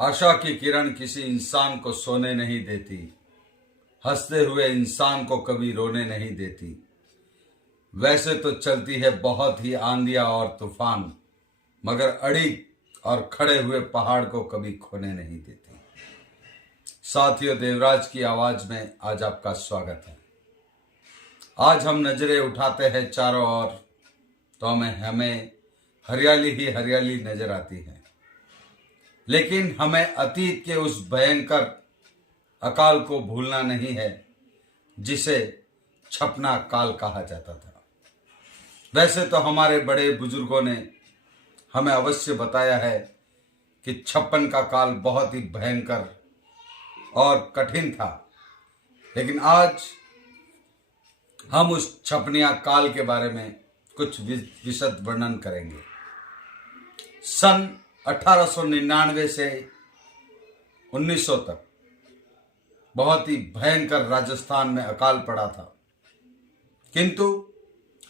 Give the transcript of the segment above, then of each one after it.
आशा की किरण किसी इंसान को सोने नहीं देती, हंसते हुए इंसान को कभी रोने नहीं देती। वैसे तो चलती है बहुत ही आंधियां और तूफान, मगर अड़ी और खड़े हुए पहाड़ को कभी खोने नहीं देती। साथियों, देवराज की आवाज में आज आपका स्वागत है। आज हम नजरें उठाते हैं चारों ओर, तो हमें हरियाली ही हरियाली नजर आती है। लेकिन हमें अतीत के उस भयंकर अकाल को भूलना नहीं है जिसे छपना काल कहा जाता था। वैसे तो हमारे बड़े बुजुर्गों ने हमें अवश्य बताया है कि 56 का काल बहुत ही भयंकर और कठिन था, लेकिन आज हम उस छपनिया काल के बारे में कुछ विशद वर्णन करेंगे। सन 1899 से 1900 तक बहुत ही भयंकर राजस्थान में अकाल पड़ा था, किंतु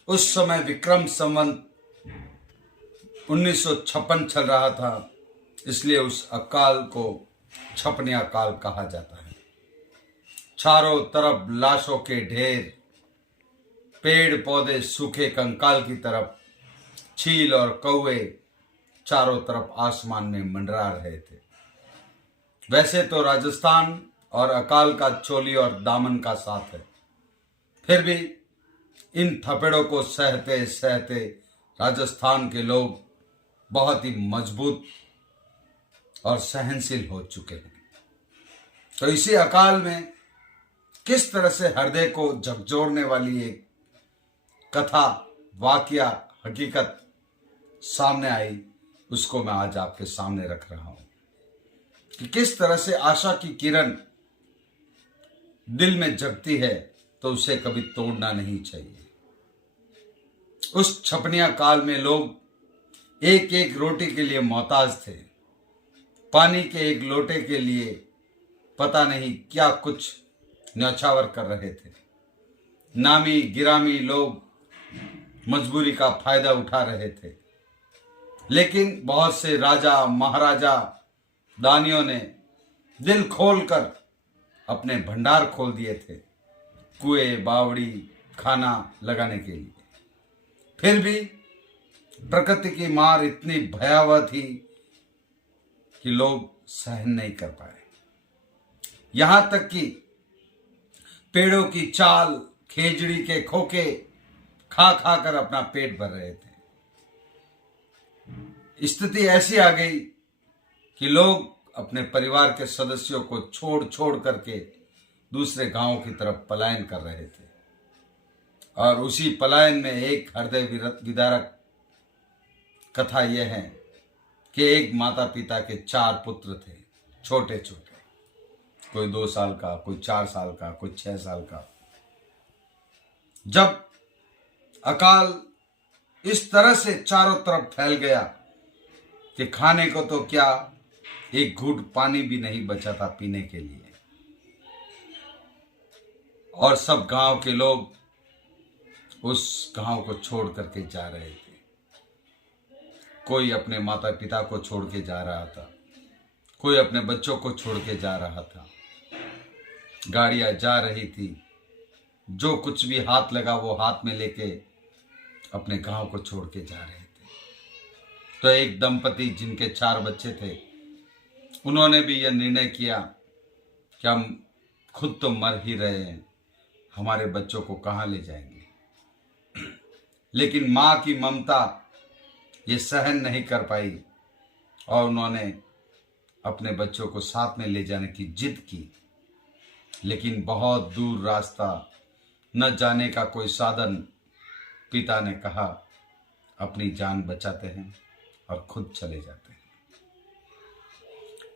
उस समय विक्रम संवत 1956 चल रहा था, इसलिए उस अकाल को छपनिया काल कहा जाता है। चारों तरफ लाशों के ढेर, पेड़ पौधे सूखे कंकाल की तरफ, चील और कौवे चारों तरफ आसमान में मंडरा रहे थे। वैसे तो राजस्थान और अकाल का चोली और दामन का साथ है, फिर भी इन थपेड़ों को सहते सहते राजस्थान के लोग बहुत ही मजबूत और सहनशील हो चुके हैं। तो इसी अकाल में किस तरह से हृदय को झकझोरने वाली एक कथा, वाकया, हकीकत सामने आई, उसको मैं आज आपके सामने रख रहा हूं कि किस तरह से आशा की किरण दिल में जगती है तो उसे कभी तोड़ना नहीं चाहिए। उस छपनिया काल में लोग एक एक रोटी के लिए मोहताज थे, पानी के एक लोटे के लिए पता नहीं क्या कुछ न्यौछावर कर रहे थे। नामी गिरामी लोग मजबूरी का फायदा उठा रहे थे, लेकिन बहुत से राजा महाराजा दानियों ने दिल खोलकर अपने भंडार खोल दिए थे, कुएं बावड़ी खाना लगाने के लिए। फिर भी प्रकृति की मार इतनी भयावह थी कि लोग सहन नहीं कर पाए। यहां तक कि पेड़ों की चाल, खेजड़ी के खोखे खा खा कर अपना पेट भर रहे थे। स्थिति ऐसी आ गई कि लोग अपने परिवार के सदस्यों को छोड़ छोड़ करके दूसरे गांव की तरफ पलायन कर रहे थे। और उसी पलायन में एक हृदय विदारक कथा यह है कि एक माता पिता के 4 पुत्र थे, छोटे छोटे, कोई 2 साल का, कोई 4 साल का, कोई 6 साल का। जब अकाल इस तरह से चारों तरफ फैल गया कि खाने को तो क्या, एक घूंट पानी भी नहीं बचा था पीने के लिए। और सब गांव के लोग उस गांव को छोड़ करके जा रहे थे। कोई अपने माता पिता को छोड़ के जा रहा था, कोई अपने बच्चों को छोड़ के जा रहा था। गाड़ियां जा रही थी, जो कुछ भी हाथ लगा वो हाथ में लेके अपने गांव को छोड़ के जा रहे थे। तो एक दंपति जिनके 4 बच्चे थे, उन्होंने भी यह निर्णय किया कि हम खुद तो मर ही रहे हैं, हमारे बच्चों को कहाँ ले जाएंगे। लेकिन माँ की ममता ये सहन नहीं कर पाई और उन्होंने अपने बच्चों को साथ में ले जाने की जिद की। लेकिन बहुत दूर रास्ता, न जाने का कोई साधन। पिता ने कहा अपनी जान बचाते हैं और खुद चले जाते हैं।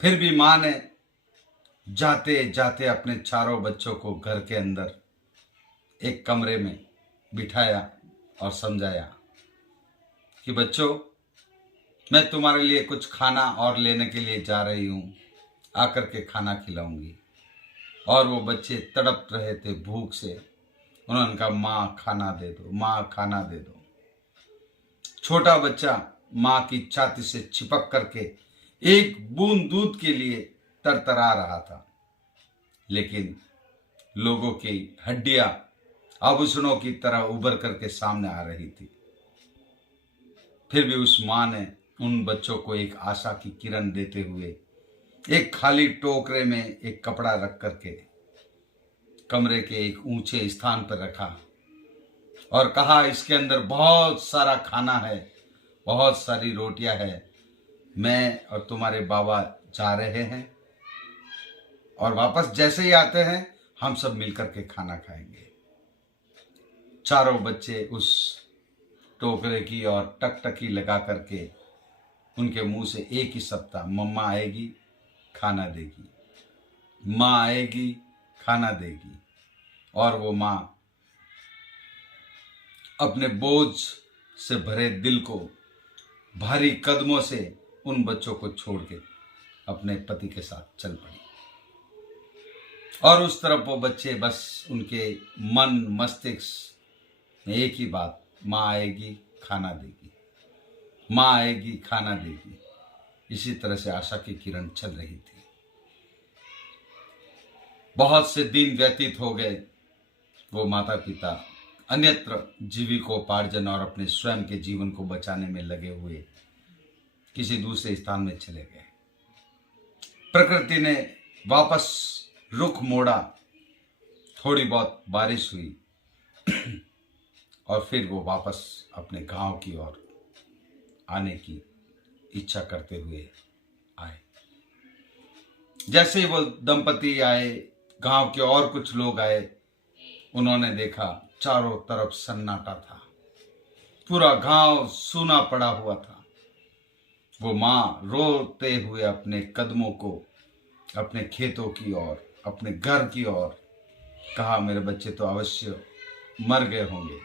फिर भी मां ने जाते जाते अपने 4 बच्चों को घर के अंदर एक कमरे में बिठाया और समझाया कि बच्चों, मैं तुम्हारे लिए कुछ खाना और लेने के लिए जा रही हूं, आकर के खाना खिलाऊंगी। और वो बच्चे तड़प रहे थे भूख से। उन्होंने कहा, माँ खाना दे दो, माँ खाना दे दो। छोटा बच्चा माँ की छाती से चिपक करके एक बूंद दूध के लिए तरतरा रहा था, लेकिन लोगों की हड्डियां आभूषणों की तरह उभर करके सामने आ रही थी। फिर भी उस मां ने उन बच्चों को एक आशा की किरण देते हुए एक खाली टोकरे में एक कपड़ा रख करके कमरे के एक ऊंचे स्थान पर रखा और कहा, इसके अंदर बहुत सारा खाना है, बहुत सारी रोटियां है। मैं और तुम्हारे बाबा जा रहे हैं और वापस जैसे ही आते हैं हम सब मिलकर के खाना खाएंगे। चारों बच्चे उस टोकरे की और टकटकी लगा करके उनके मुंह से एक ही शब्द था, मम्मा आएगी खाना देगी, माँ आएगी खाना देगी। और वो माँ अपने बोझ से भरे दिल को भारी कदमों से उन बच्चों को छोड़ के अपने पति के साथ चल पड़ी। और उस तरफ वो बच्चे बस उनके मन मस्तिष्क में एक ही बात, माँ आएगी खाना देगी, माँ आएगी खाना देगी। इसी तरह से आशा की किरण चल रही थी। बहुत से दिन व्यतीत हो गए। वो माता पिता अन्यत्र जीविकोपार्जन और अपने स्वयं के जीवन को बचाने में लगे हुए किसी दूसरे स्थान में चले गए। प्रकृति ने वापस रुख मोड़ा, थोड़ी बहुत बारिश हुई और फिर वो वापस अपने गांव की ओर आने की इच्छा करते हुए आए। जैसे ही वो दंपति आए, गांव के और कुछ लोग आए, उन्होंने देखा चारों तरफ सन्नाटा था, पूरा गांव सूना पड़ा हुआ था। वो मां रोते हुए अपने कदमों को अपने खेतों की ओर, अपने घर की ओर कहा, मेरे बच्चे तो अवश्य मर गए होंगे,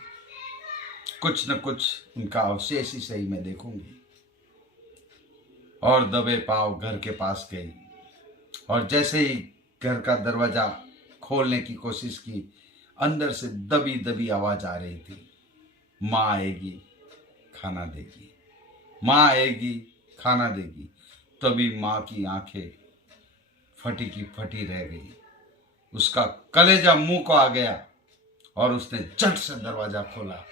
कुछ न कुछ उनका अवशेष ही सही मैं देखूंगी। और दबे पांव घर के पास गई और जैसे ही घर का दरवाजा खोलने की कोशिश की, अंदर से दबी दबी आवाज आ रही थी, माँ आएगी खाना देगी, माँ आएगी खाना देगी। तभी माँ की आंखें फटी की फटी रह गई, उसका कलेजा मुंह को आ गया और उसने झट से दरवाजा खोला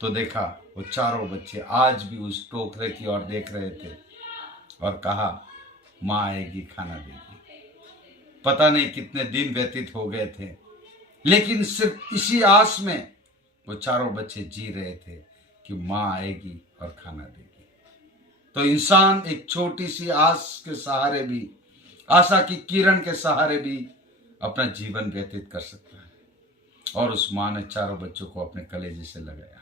तो देखा वो चारों बच्चे आज भी उस टोकरे की ओर देख रहे थे और कहा, माँ आएगी खाना देगी। पता नहीं कितने दिन व्यतीत हो गए थे, लेकिन सिर्फ इसी आस में वो चारों बच्चे जी रहे थे कि माँ आएगी और खाना देगी। तो इंसान एक छोटी सी आस के सहारे भी, आशा की किरण के सहारे भी अपना जीवन व्यतीत कर सकता है। और उस माँ ने चारों बच्चों को अपने कलेजे से लगाया।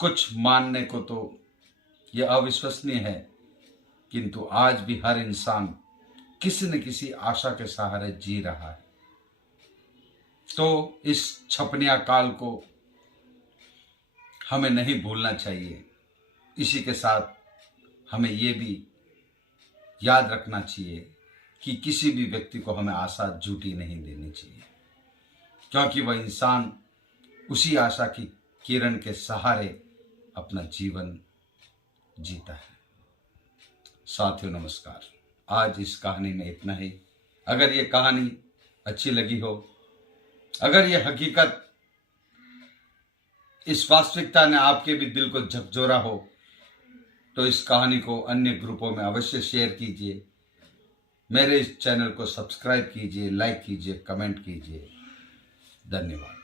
कुछ मानने को तो यह अविश्वसनीय है, किंतु आज भी हर इंसान किसी न किसी आशा के सहारे जी रहा है। तो इस छपनिया काल को हमें नहीं भूलना चाहिए। इसी के साथ हमें ये भी याद रखना चाहिए कि किसी भी व्यक्ति को हमें आशा झूठी नहीं देनी चाहिए, क्योंकि वह इंसान उसी आशा की किरण के सहारे अपना जीवन जीता है। साथियों नमस्कार, आज इस कहानी में इतना ही। अगर ये कहानी अच्छी लगी हो, अगर ये हकीकत, इस वास्तविकता ने आपके भी दिल को झकझोरा हो, तो इस कहानी को अन्य ग्रुपों में अवश्य शेयर कीजिए। मेरे इस चैनल को सब्सक्राइब कीजिए, लाइक कीजिए, कमेंट कीजिए। धन्यवाद।